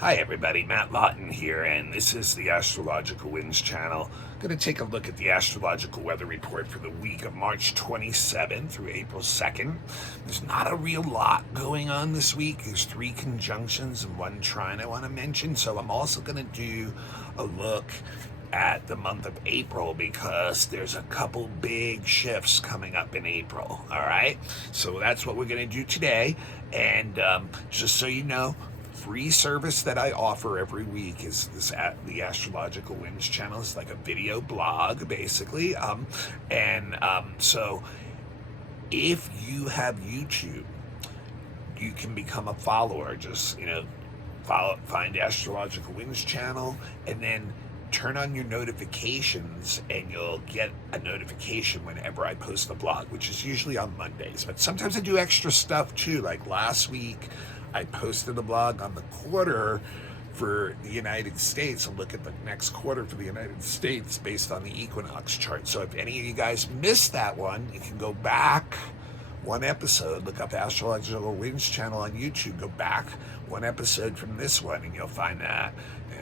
Hi everybody, Matt Lawton here, and this is the Astrological Winds channel. Going to take a look at the astrological weather report for the week of March 27th through April 2nd. There's not a real lot going on this week. There's 3 conjunctions and 1 trine I want to mention, so I'm also going to do a look at the month of April because there's a couple big shifts coming up in April. All right, so that's what we're going to do today. And just so you know, free service that I offer every week is this at the Astrological Winds channel. It's like a video blog, basically. So if you have YouTube, you can become a follower. Just find Astrological Winds channel, and then turn on your notifications, and you'll get a notification whenever I post a blog, which is usually on Mondays. But sometimes I do extra stuff too. Like last week, I posted a blog on the quarter for the United States, a look at the next quarter for the United States based on the equinox chart. So if any of you guys missed that one, you can go back one episode, look up Astrological Winds channel on YouTube, go back one episode from this one, and you'll find that.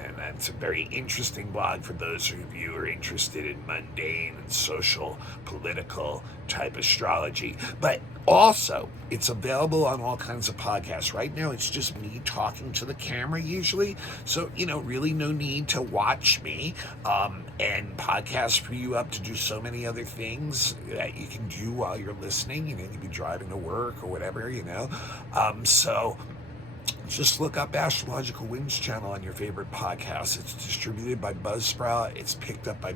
And that's a very interesting blog for those of you who are interested in mundane and social, political type astrology. But also, it's available on all kinds of podcasts. Right now, it's just me talking to the camera usually. So, really no need to watch me. And podcasts free you up to do so many other things that you can do while you're listening. You can be driving to work or whatever, So just look up Astrological Winds channel on your favorite podcast. It's distributed by Buzzsprout. It's picked up by,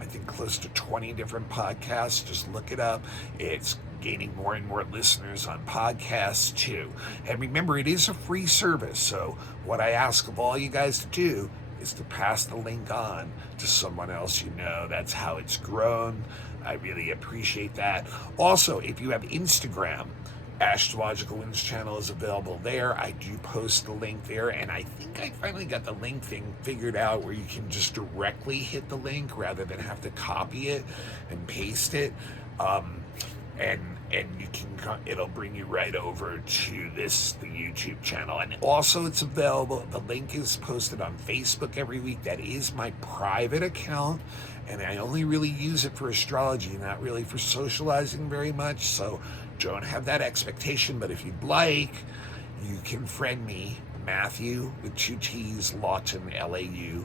I think, close to 20 different podcasts. Just look it up. It's gaining more and more listeners on podcasts too. And remember, it is a free service. So what I ask of all you guys to do is to pass the link on to someone else you know. That's how it's grown. I really appreciate that. Also, if you have Instagram, Astrological Winds channel is available there. I do post the link there, and I think I finally got the link thing figured out where you can just directly hit the link rather than have to copy it and paste it. And you can, it'll bring you right over to the YouTube channel. And also it's available, the link is posted on Facebook every week. That is my private account, and I only really use it for astrology, not really for socializing very much, so don't have that expectation. But if you'd like, you can friend me, Matthew with 2 T's, Lawton, Lauten.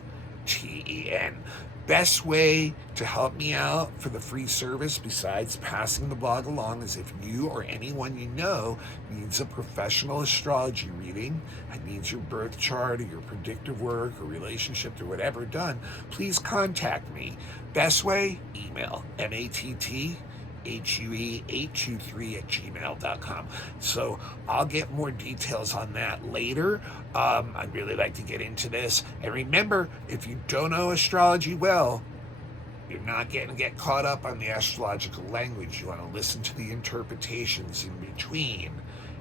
Best way to help me out for the free service, besides passing the blog along, is if you or anyone you know needs a professional astrology reading and needs your birth chart or your predictive work or relationship or whatever done, please contact me. Best way, email, mattHue823@gmail.com. So I'll get more details on that later. I'd really like to get into this. And remember, if you don't know astrology well, you're not going to get caught up on the astrological language. You want to listen to the interpretations in between.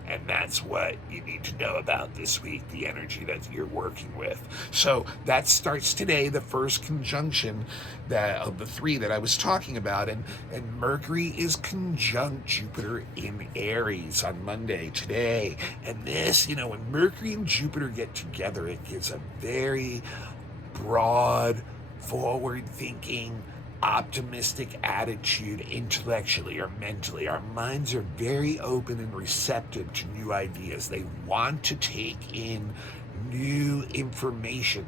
And that's what you need to know about this week, the energy that you're working with. So that starts today, the first conjunction of the 3 that I was talking about. And Mercury is conjunct Jupiter in Aries on Monday today. And this, when Mercury and Jupiter get together, it gives a very broad, forward-thinking, optimistic attitude intellectually or mentally. Our minds are very open and receptive to new ideas. They want to take in new information,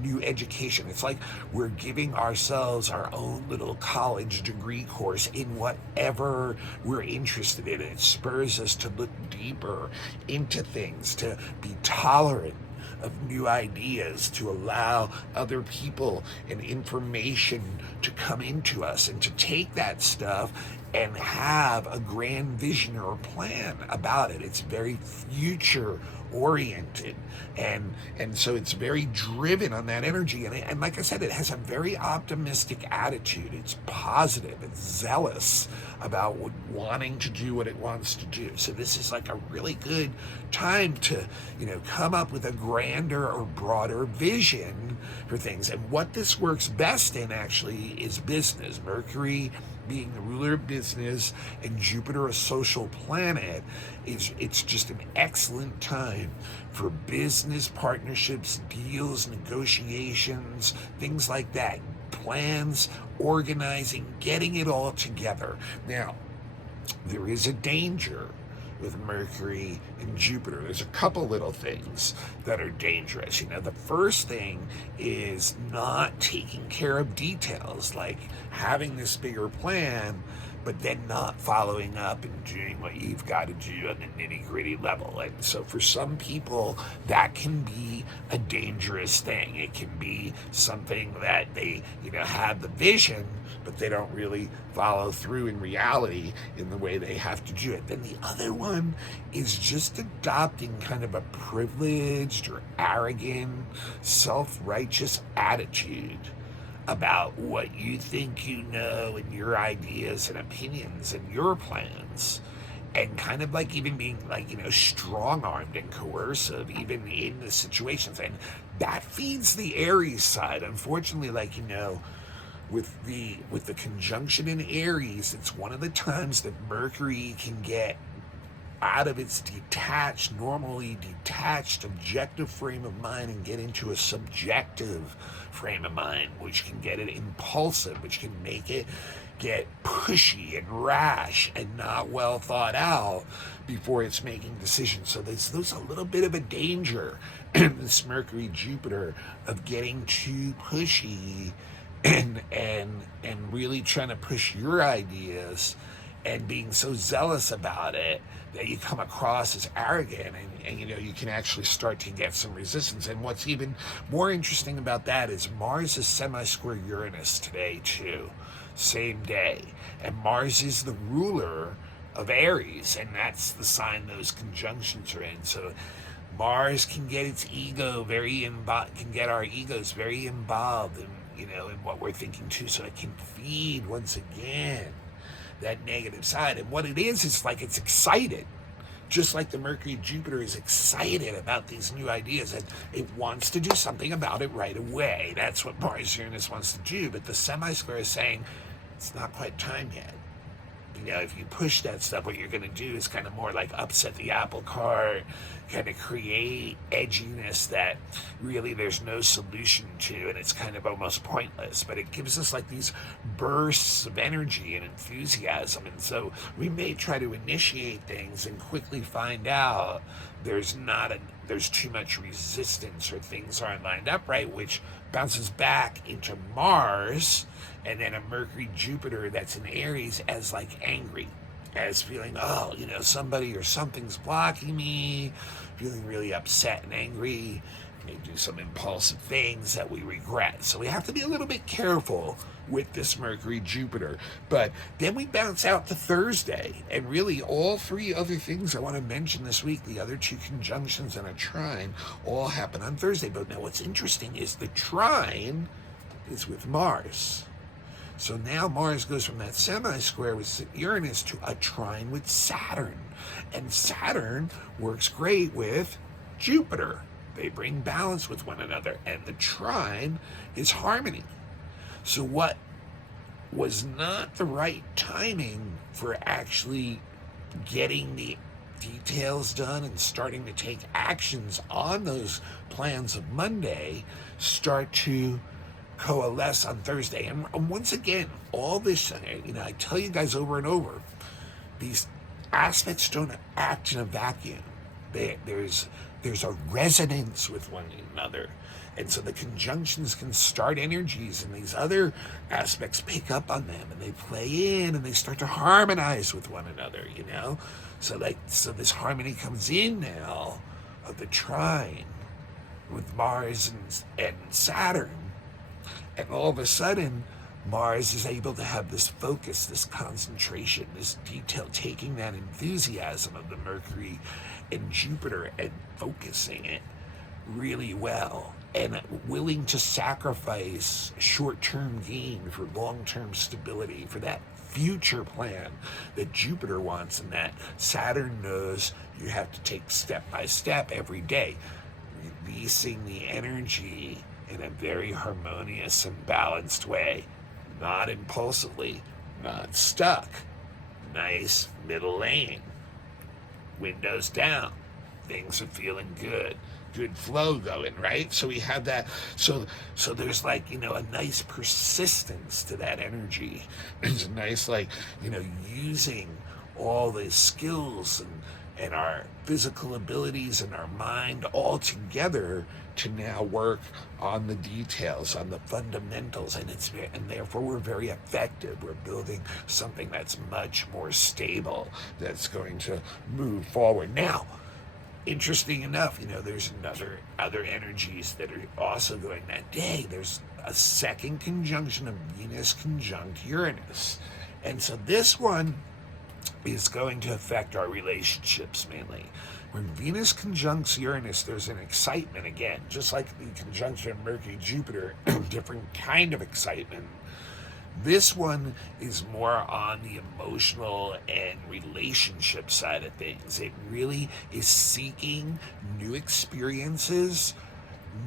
new education. It's like we're giving ourselves our own little college degree course in whatever we're interested in. It spurs us to look deeper into things, to be tolerant of new ideas, to allow other people and information to come into us, and to take that stuff and have a grand vision or a plan about it. It's very future oriented, and so it's very driven on that energy, and like I said, it has a very optimistic attitude. It's positive, it's zealous about wanting to do what it wants to do. So this is like a really good time to come up with a grander or broader vision for things. And what this works best in actually is business. Mercury being the ruler of business and Jupiter a social planet, it's just an excellent time for business partnerships, deals, negotiations, things like that, plans, organizing, getting it all together. Now, there is a danger with Mercury and Jupiter. There's a couple little things that are dangerous. The first thing is not taking care of details, like having this bigger plan, but then not following up and doing what you've got to do on the nitty-gritty level. And so for some people, that can be a dangerous thing. It can be something that they, have the vision, but they don't really follow through in reality in the way they have to do it. Then the other one is just adopting kind of a privileged or arrogant, self-righteous attitude about what you think you know and your ideas and opinions and your plans, and kind of like even being like, strong-armed and coercive even in the situations. And that feeds the Aries side. Unfortunately, with the conjunction in Aries, it's one of the times that Mercury can get out of its normally detached, objective frame of mind and get into a subjective frame of mind, which can get it impulsive, which can make it get pushy and rash and not well thought out before it's making decisions. So there's a little bit of a danger in this Mercury Jupiter of getting too pushy and really trying to push your ideas and being so zealous about it that you come across as arrogant, and you can actually start to get some resistance. And what's even more interesting about that is Mars is semi-square Uranus today too, same day, and Mars is the ruler of Aries, and that's the sign those conjunctions are in. So Mars can get its ego can get our egos very involved in in what we're thinking too, so it can feed once again that negative side. And what it is like it's excited, just like the Mercury Jupiter is excited about these new ideas, and it wants to do something about it right away. That's what Mars Uranus wants to do. But the semi-square is saying it's not quite time yet. If you push that stuff, what you're going to do is kind of more like upset the apple cart, kind of create edginess that really there's no solution to, and it's kind of almost pointless. But it gives us like these bursts of energy and enthusiasm, and so we may try to initiate things and quickly find out there's too much resistance or things aren't lined up right, which bounces back into Mars, and then a Mercury Jupiter that's in Aries as like angry, as feeling, somebody or something's blocking me, feeling really upset and angry, may do some impulsive things that we regret. So we have to be a little bit careful with this Mercury Jupiter. But then we bounce out to Thursday, and really all three other things I want to mention this week, the other two conjunctions and a trine, all happen on Thursday. But now what's interesting is the trine is with Mars. So now Mars goes from that semi-square with Uranus to a trine with Saturn. And Saturn works great with Jupiter. They bring balance with one another. And the trine is harmony. So what was not the right timing for actually getting the details done and starting to take actions on those plans of Monday start to coalesce on Thursday. And once again, all this, I tell you guys over and over, these aspects don't act in a vacuum. There's a resonance with one another. And so the conjunctions can start energies, and these other aspects pick up on them, and they play in, and they start to harmonize with one another, So this harmony comes in now of the trine with Mars and Saturn. And all of a sudden, Mars is able to have this focus, this concentration, this detail, taking that enthusiasm of the Mercury and Jupiter and focusing it really well, and willing to sacrifice short-term gain for long-term stability, for that future plan that Jupiter wants and that Saturn knows you have to take step by step every day, releasing the energy in a very harmonious and balanced way, not impulsively, not stuck. Nice middle lane. Windows down. Things are feeling good. Good flow going, right? So we have that. So there's like, a nice persistence to that energy. There's a nice, like, using all the skills and our physical abilities and our mind all together to now work on the details, on the fundamentals, and therefore we're very effective. We're building something that's much more stable, that's going to move forward. Now, interesting enough, there's other energies that are also going that day. There's a second conjunction of Venus conjunct Uranus, and so this one is going to affect our relationships mainly. When Venus conjuncts Uranus, there's an excitement again, just like the conjunction of Mercury Jupiter, different kind of excitement. This one is more on the emotional and relationship side of things. It really is seeking new experiences,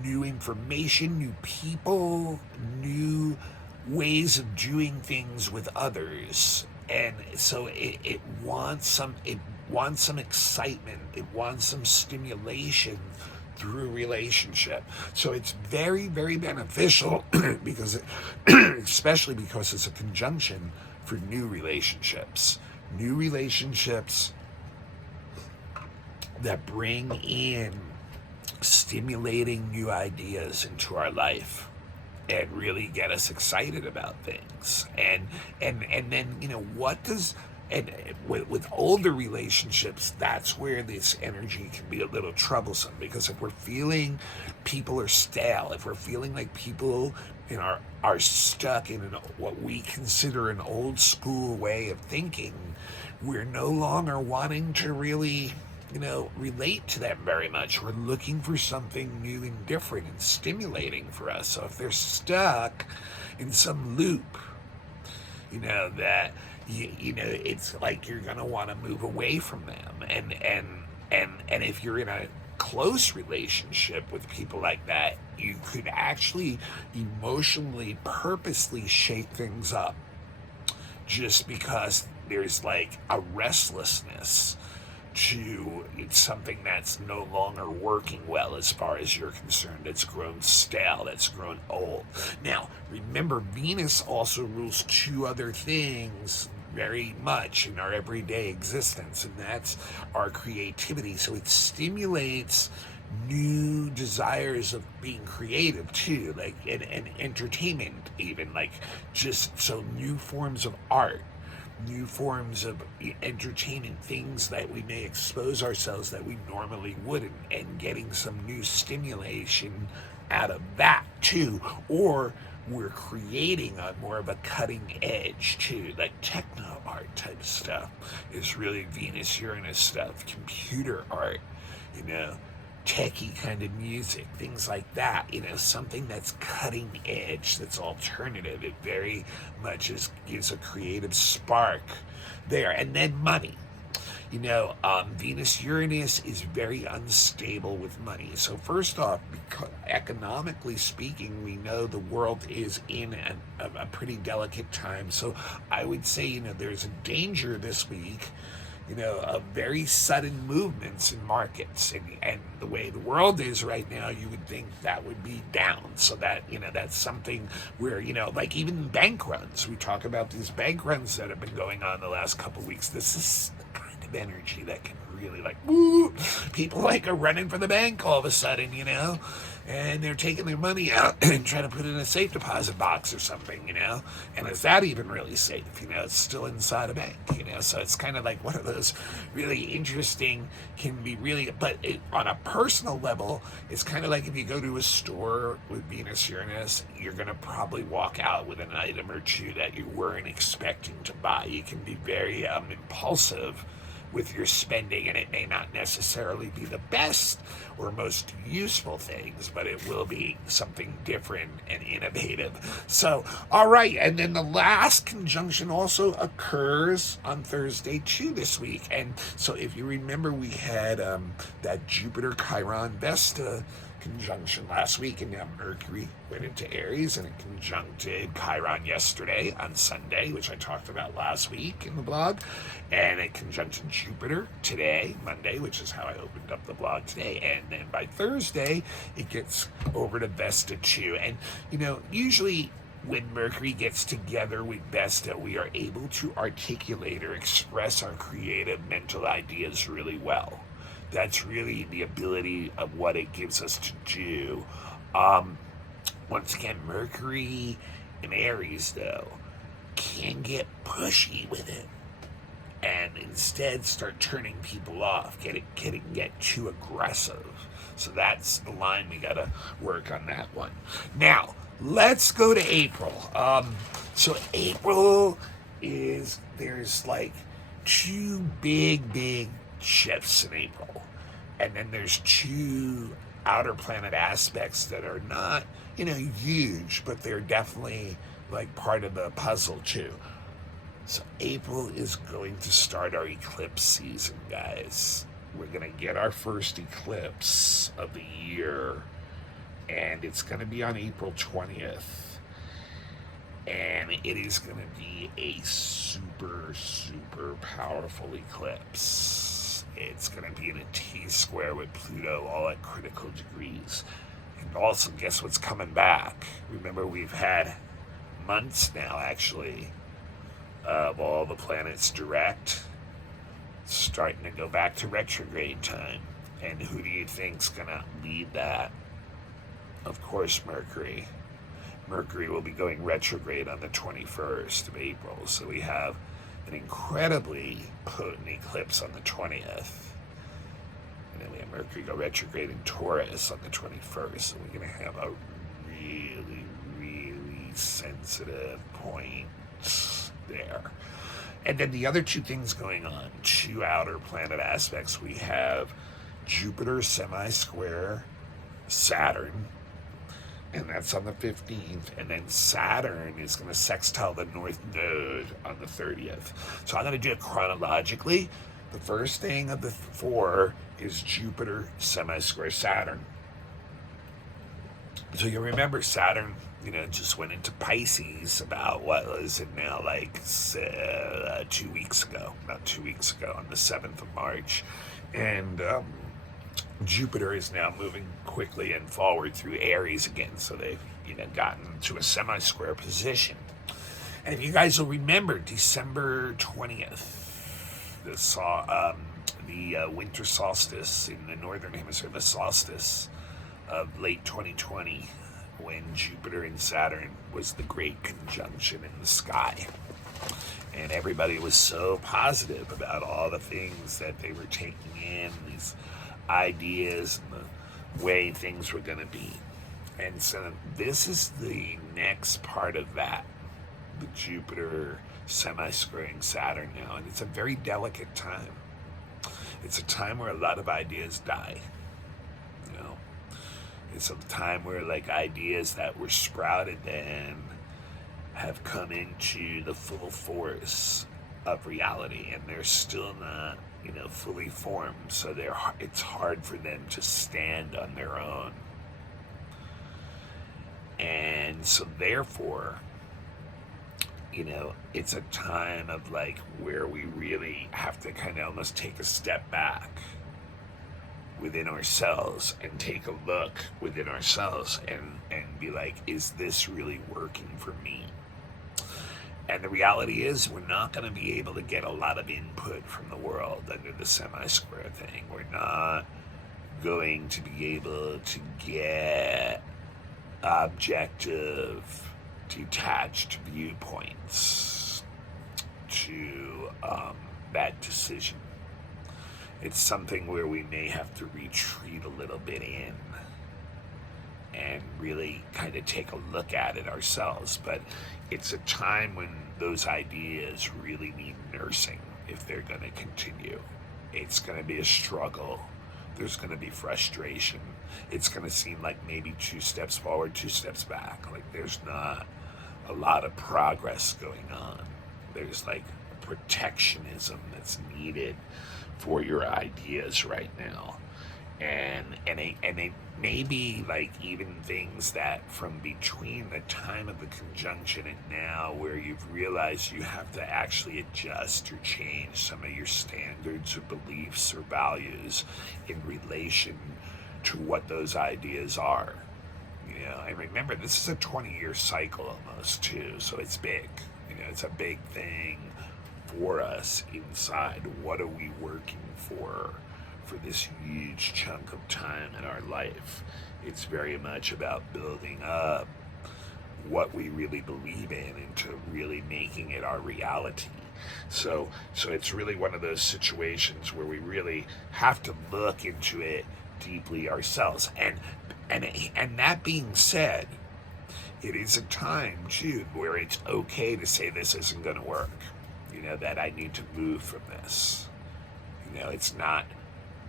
new information, new people, new ways of doing things with others. And so it wants some excitement, it wants some stimulation through relationship. So it's very, very beneficial because especially because it's a conjunction for new relationships that bring in stimulating new ideas into our life and really get us excited about things. And then, what does, and with older relationships, that's where this energy can be a little troublesome, because if we're feeling people are stale, if we're feeling like people are stuck in what we consider an old school way of thinking, we're no longer wanting to really relate to them very much. We're looking for something new and different and stimulating for us. So if they're stuck in some loop, that it's like you're gonna want to move away from them. And if you're in a close relationship with people like that, you could actually emotionally purposely shake things up just because there's like a restlessness to it's something that's no longer working well as far as you're concerned. It's grown stale, that's grown old. Now, remember, Venus also rules two other things very much in our everyday existence, and that's our creativity. So it stimulates new desires of being creative too, like and entertainment, even, like, just so new forms of art, new forms of entertainment, things that we may expose ourselves that we normally wouldn't, and getting some new stimulation out of that too. Or we're creating a more of a cutting edge too, like techno art type stuff is really Venus Uranus stuff, computer art, techie kind of music, things like that, something that's cutting edge, that's alternative. It very much gives a creative spark there. And then money. Venus Uranus is very unstable with money. So first off, because economically speaking, we know the world is in a pretty delicate time. So I would say, there's a danger this week, of very sudden movements in markets, and the way the world is right now, you would think that would be down. So that, that's something where, like even bank runs, we talk about these bank runs that have been going on the last couple of weeks. This is the kind of energy that can really, like, woo, people are running for the bank all of a sudden, and they're taking their money out and trying to put it in a safe deposit box or something, and is that even really safe? It's still inside a bank, so it's kind of like one of those really interesting, can be really, but on a personal level, it's kind of like if you go to a store with Venus Uranus, you're going to probably walk out with an item or two that you weren't expecting to buy. You can be very impulsive with your spending, and it may not necessarily be the best or most useful things, but it will be something different and innovative. So, all right, and then the last conjunction also occurs on Thursday too this week. And so if you remember, we had that Jupiter Chiron Vesta conjunction last week, and now Mercury went into Aries, and it conjuncted Chiron yesterday on Sunday, which I talked about last week in the blog, and it conjuncted Jupiter today, Monday, which is how I opened up the blog today, and then by Thursday, it gets over to Vesta 2, and usually when Mercury gets together with Vesta, we are able to articulate or express our creative mental ideas really well. That's really the ability of what it gives us to do. Once again, Mercury in Aries, though, can get pushy with it and instead start turning people off, get too aggressive. So that's the line we got to work on that one. Now, let's go to April. So April there's like two big shifts in April. And then there's two outer planet aspects that are not, huge, but they're definitely like part of the puzzle too. So April is going to start our eclipse season, guys. We're going to get our first eclipse of the year, and it's going to be on April 20th. And it is going to be a super powerful eclipse. It's going to be in a T-square with Pluto, all at critical degrees. And also, guess what's coming back? Remember, we've had months now, actually, of all the planets direct, starting to go back to retrograde time. And who do you think's going to lead that? Of course, Mercury. Mercury will be going retrograde on the 21st of April. So we have an incredibly potent eclipse on the 20th. And then we have Mercury go retrograde in Taurus on the 21st. So we're going to have a really sensitive point there. And then the other two things going on, two outer planet aspects. We have Jupiter semi-square Saturn, and that's on the 15th. And then Saturn is going to sextile the North Node on the 30th. So I'm going to do it chronologically. The first thing of the four is Jupiter semi-square Saturn. So you remember Saturn, just went into Pisces about, what was it now, like 2 weeks ago, about 2 weeks ago, on the 7th of March. And Jupiter is now moving quickly and forward through Aries again. So they've, gotten to a semi-square position. And if you guys will remember, December 20th, the winter solstice in the northern hemisphere, the solstice of late 2020, when Jupiter and Saturn was the great conjunction in the sky. And everybody was so positive about all the things that they were taking in, these ideas and the way things were going to be. And so this is the next part of that, the Jupiter semi-squaring Saturn now. And it's a very delicate time. It's a time where a lot of ideas die. It's a time where ideas that were sprouted then have come into the full force of reality, and they're still not, fully formed. So it's hard for them to stand on their own. And so therefore, it's a time of where we really have to kind of almost take a step back within ourselves and take a look within ourselves and be like, is this really working for me? And the reality is, we're not going to be able to get a lot of input from the world under the semi-square thing. We're not going to be able to get objective, detached viewpoints to that decision. It's something where we may have to retreat a little bit in and really kind of take a look at it ourselves. But it's a time when those ideas really need nursing if they're going to continue. It's going to be a struggle. There's going to be frustration. It's going to seem like maybe 2 steps forward, 2 steps back. There's not a lot of progress going on. There's protectionism that's needed for your ideas right now. and it may be like even things that from between the time of the conjunction and now, where you've realized you have to actually adjust or change some of your standards or beliefs or values in relation to what those ideas are. And remember, this is a 20-year cycle almost too, so it's big. It's a big thing for us inside. What are we working for this huge chunk of time in our life? It's very much about building up what we really believe in into really making it our reality. So it's really one of those situations where we really have to look into it deeply ourselves. And that being said, it is a time too where it's okay to say this isn't going to work. That I need to move from this. It's not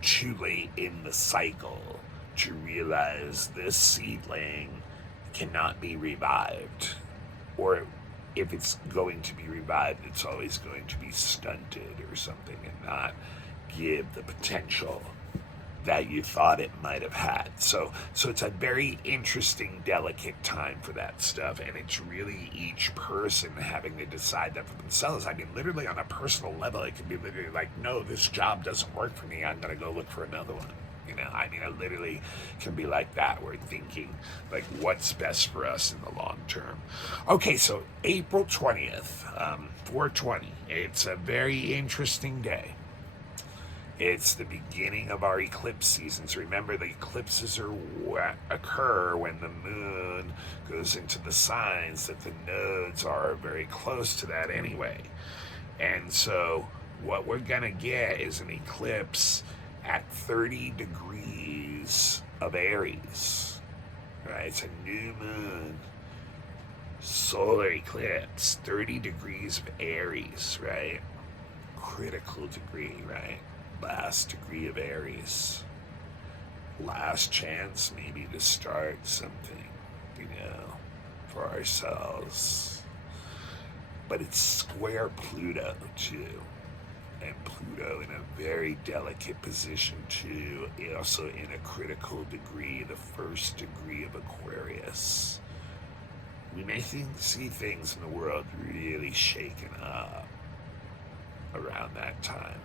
too late in the cycle to realize this seedling cannot be revived. Or if it's going to be revived, it's always going to be stunted or something and not give the potential that you thought it might have had. So it's a very interesting, delicate time for that stuff, and it's really each person having to decide that for themselves. I mean, literally on a personal level, it can be literally like, no, this job doesn't work for me, I'm gonna go look for another one. I mean, it literally can be like that. We're thinking like what's best for us in the long term. Okay, so April 20th, 420. It's a very interesting day. It's the beginning of our eclipse seasons. Remember, the eclipses occur when the moon goes into the signs that the nodes are very close to that anyway. And so what we're going to get is an eclipse at 30 degrees of Aries. Right? It's a new moon solar eclipse, 30 degrees of Aries, right? Critical degree, right? Last degree of Aries. Last chance maybe to start something, for ourselves. But it's square Pluto too. And Pluto in a very delicate position too, also in a critical degree, the first degree of Aquarius. We may see things in the world really shaken up around that time.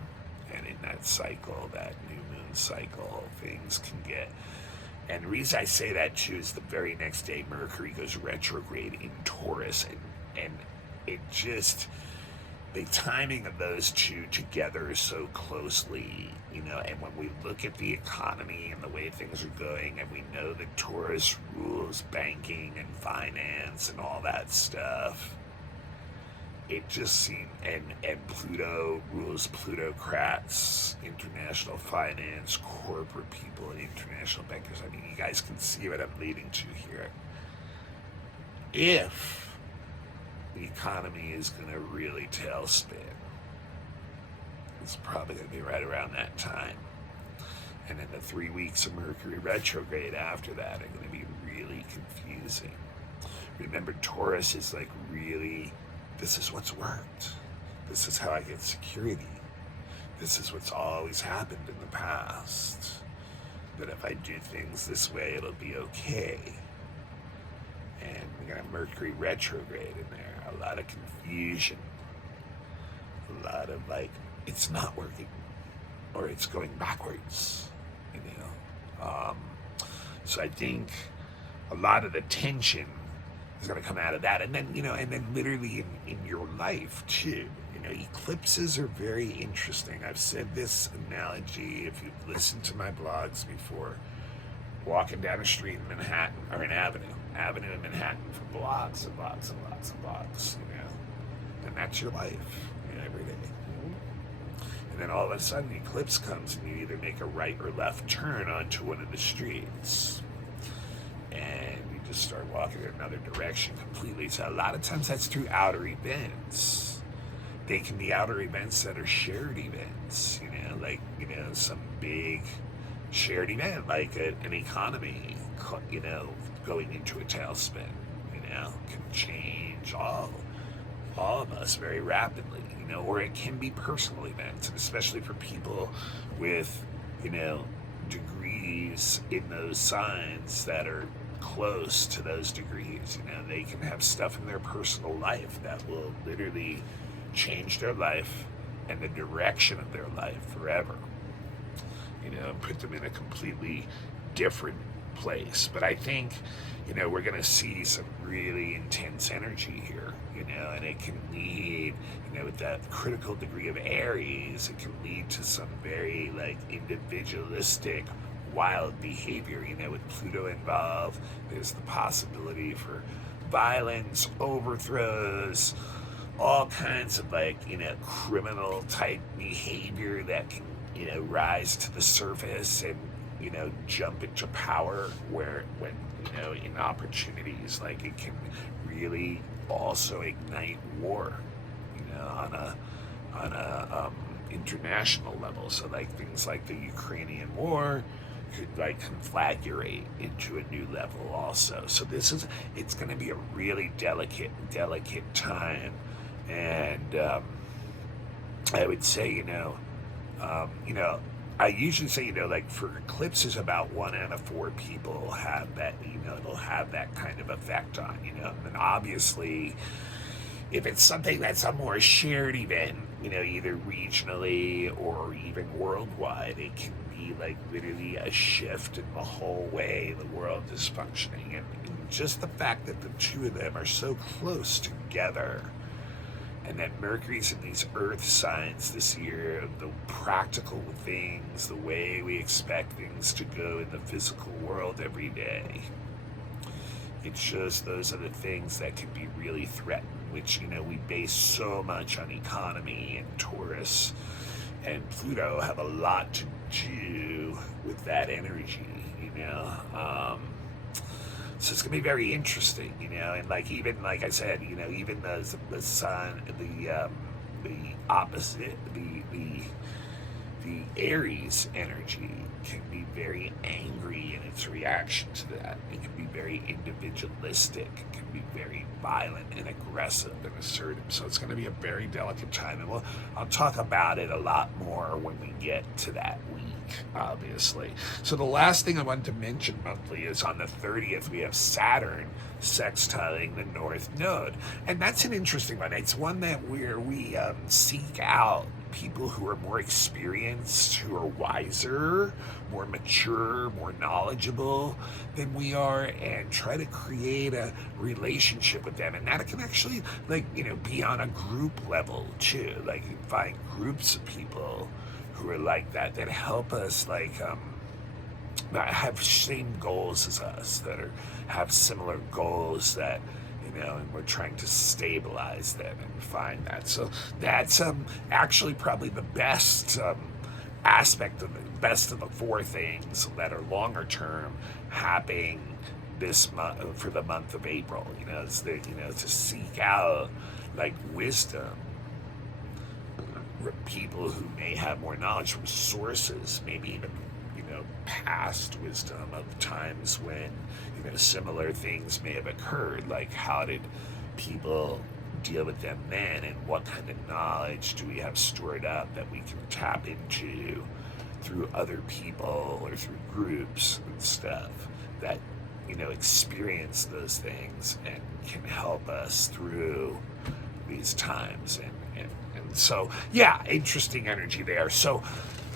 And in that cycle, that new moon cycle, things can get. And the reason I say that too is the very next day Mercury goes retrograde in Taurus, and it just, the timing of those two together so closely, and when we look at the economy and the way things are going, and we know that Taurus rules banking and finance and all that stuff, it just seemed, and Pluto rules plutocrats, international finance, corporate people, and international bankers. I mean, you guys can see what I'm leading to here. If the economy is going to really tailspin, it's probably going to be right around that time. And then the 3 weeks of Mercury retrograde after that are going to be really confusing. Remember, Taurus is like really, this is what's worked. This is how I get security. This is what's always happened in the past. That if I do things this way, it'll be okay. And we got Mercury retrograde in there. A lot of confusion. A lot of like, it's not working. Or it's going backwards. So I think a lot of the tension is going to come out of that. And then, and then literally in your life too. Eclipses are very interesting. I've said this analogy, if you've listened to my blogs before, walking down a street in Manhattan, or an avenue in Manhattan for blocks and blocks and blocks and blocks, and that's your life, every day. And then all of a sudden the eclipse comes and you either make a right or left turn onto one of the streets. And you just start walking in another direction completely. So a lot of times that's through outer events. They can be outer events that are shared events, some big shared event, like an economy, going into a tailspin, can change all of us very rapidly, or it can be personal events, and especially for people with, degrees in those signs that are close to those degrees. They can have stuff in their personal life that will literally change their life and the direction of their life forever. And put them in a completely different place. But I think, we're going to see some really intense energy here, and it can lead, with that critical degree of Aries, it can lead to some very individualistic, wild behavior. With Pluto involved, there's the possibility for violence, overthrows, all kinds of criminal type behavior that can rise to the surface and jump into power when in opportunities. It can really also ignite war on a international level. So things like the Ukrainian war could conflagrate into a new level also. So it's going to be a really delicate time. And I would say I usually say, for eclipses, about 1 out of 4 people have that, it'll have that kind of effect on, and obviously, if it's something that's a more shared event, either regionally or even worldwide, it can be literally a shift in the whole way the world is functioning. And just the fact that the two of them are so close together, and that Mercury's in these earth signs this year, the practical things, the way we expect things to go in the physical world every day. It's just those are the things that can be really threatened, which, we base so much on economy, and Taurus and Pluto have a lot to do with that energy, So it's gonna be very interesting, and even I said, even the sun, the opposite, the Aries energy can be very angry in its reaction to that. It can be very individualistic. It can be very violent and aggressive and assertive. So it's going to be a very delicate time, and I'll talk about it a lot more when we get to that week, obviously. So the last thing I wanted to mention monthly is on the 30th we have Saturn sextiling the North Node, and that's an interesting one. It's one that we seek out people who are more experienced, who are wiser, more mature, more knowledgeable than we are, and try to create a relationship with them. And that can actually be on a group level too. You find groups of people who are like that help us have same goals as us, that have similar goals, that and we're trying to stabilize them and find that. So that's actually probably the best aspect of the 4 things that are longer term happening this month, for the month of April. Is that to seek out wisdom, people who may have more knowledge from sources, maybe even past wisdom of times when similar things may have occurred. How did people deal with them then, and what kind of knowledge do we have stored up that we can tap into through other people or through groups and stuff that experience those things and can help us through these times. And so interesting energy there. So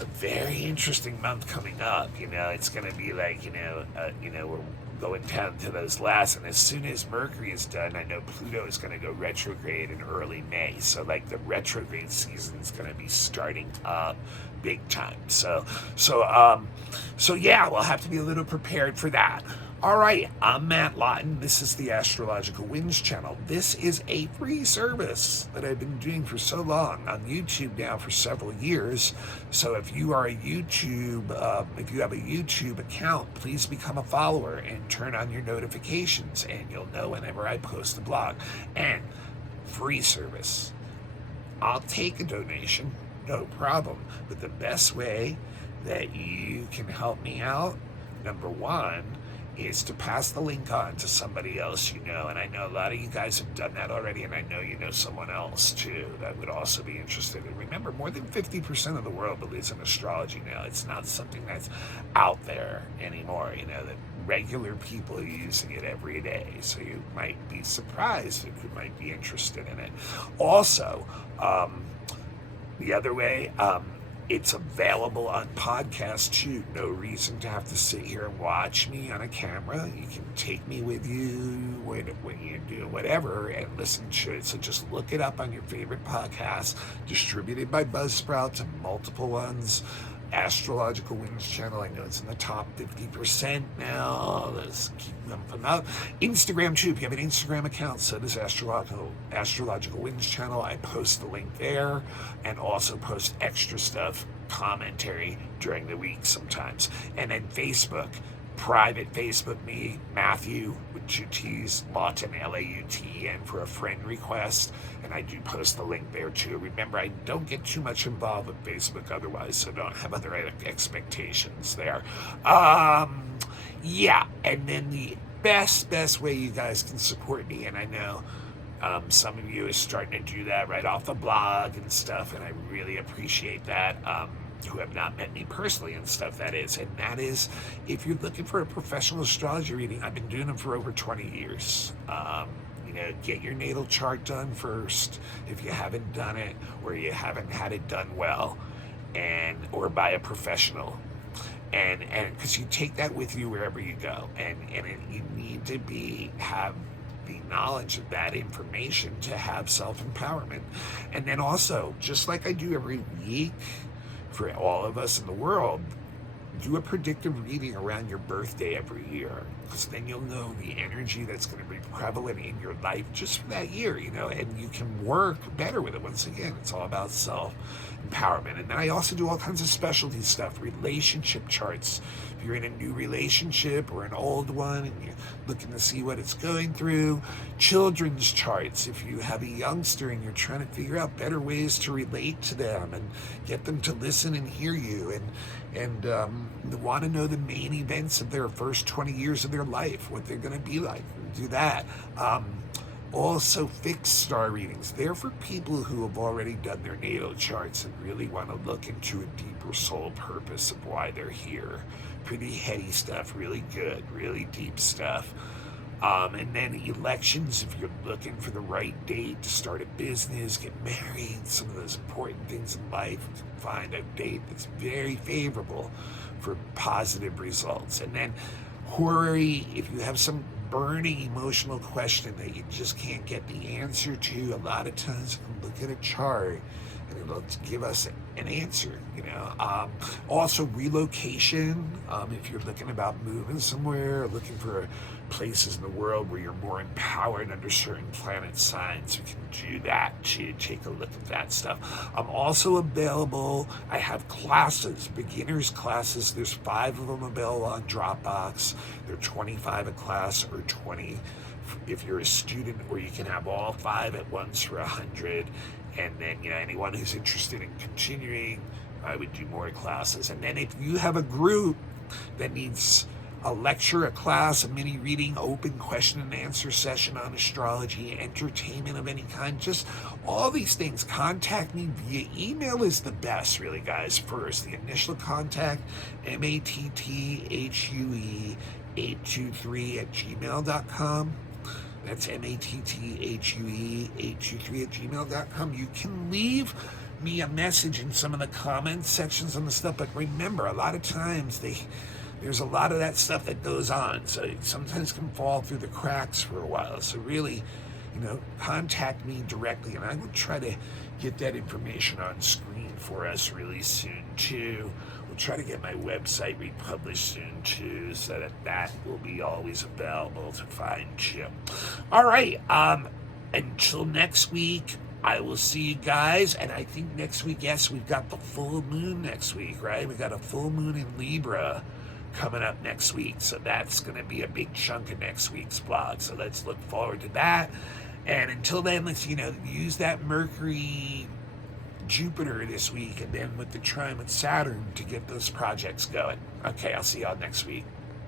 a very interesting month coming up. It's going to be we're going down to those last, and as soon as Mercury is done, I know Pluto is going to go retrograde in early May. So the retrograde season is going to be starting up big time. So we'll have to be a little prepared for that. All right, I'm Matt Lawton. This is the Astrological Winds channel. This is a free service that I've been doing for so long on YouTube now for several years. So if you are if you have a YouTube account, please become a follower and turn on your notifications, and you'll know whenever I post a blog. And free service. I'll take a donation, no problem. But the best way that you can help me out, number one, is to pass the link on to somebody else you know. And I know a lot of you guys have done that already, and I know you know someone else too that would also be interested. And remember, more than 50% of the world believes in astrology now. It's not something that's out there anymore, you know, that regular people are using it every day. So you might be surprised if you might be interested in it. Also, the other way, it's available on podcast too. No reason to have to sit here and watch me on a camera. You can take me with you when you do whatever and listen to it. So just look it up on your favorite podcast, distributed by Buzzsprout to multiple ones. Astrological Winds channel, I know it's in the top 50% now. Let's keep them up. Instagram too, if you have an Instagram account, so does Astrological Winds channel. I post the link there and also post extra stuff, commentary during the week sometimes. And then Facebook, private Facebook, me, Matthew, with 2 T's, Lawton, L-A-U-T-E-N, for a friend request, and I do post the link there too. Remember, I don't get too much involved with Facebook otherwise, so don't have other expectations there. Yeah, and then the best way you guys can support me, and I know some of you are starting to do that right off the blog and stuff, and I really appreciate that. Who have not met me personally and stuff, that is. And that is, if you're looking for a professional astrology reading, I've been doing them for over 20 years. You know, get your natal chart done first if you haven't done it, or you haven't had it done well, or by a professional. And because you take that with you wherever you go, and you need to have the knowledge of that information to have self-empowerment. And then also, just like I do every week, for all of us in the world, do a predictive reading around your birthday every year, because then you'll know the energy that's going to be prevalent in your life just for that year, you know, and you can work better with it. Once again, it's all about self-empowerment. And then I also do all kinds of specialty stuff, relationship charts. If you're in a new relationship or an old one and you're looking to see what it's going through, children's charts. If you have a youngster and you're trying to figure out better ways to relate to them and get them to listen and hear you, and want to know the main events of their first 20 years of their life, what they're going to be like, do that. Also, fixed star readings. They're for people who have already done their natal charts and really want to look into a deeper soul purpose of why they're here. Pretty heady stuff, really good, really deep stuff. And then elections, if you're looking for the right date to start a business, get married, some of those important things in life, find a date that's very favorable for positive results. And then Hori, if you have some burning emotional question that you just can't get the answer to, a lot of times you can look at a chart and it'll give us an answer, you know. Also, relocation, if you're looking about moving somewhere, looking for places in the world where you're more empowered under certain planet signs, you can do that too. Take a look at that stuff. I'm also available. I have classes, beginners classes. There's 5 of them available on Dropbox. They're $25 a class, or 20 if you're a student, or you can have all 5 at once for $100. And then, you know, anyone who's interested in continuing, I would do more classes. And then if you have a group that needs a lecture, a class, a mini reading, open question and answer session on astrology, entertainment of any kind, just all these things, contact me via email is the best, really, guys. First, the initial contact, mattthue823@gmail.com. That's mattthue823@gmail.com. You can leave me a message in some of the comment sections on the stuff, but remember, a lot of times there's a lot of that stuff that goes on, so it sometimes can fall through the cracks for a while. So really, you know, contact me directly, and I will try to get that information on screen for us really soon too. We'll try to get my website republished soon too, so that will be always available to find you. All right, until next week, I will see you guys. And I think next week, yes, we've got the full moon next week, right? We got a full moon in Libra coming up next week, so that's going to be a big chunk of next week's blog, so let's look forward to that. And until then, let's, you know, use that Mercury Jupiter this week, and then with the trine with Saturn to get those projects going. Okay, I'll see y'all next week.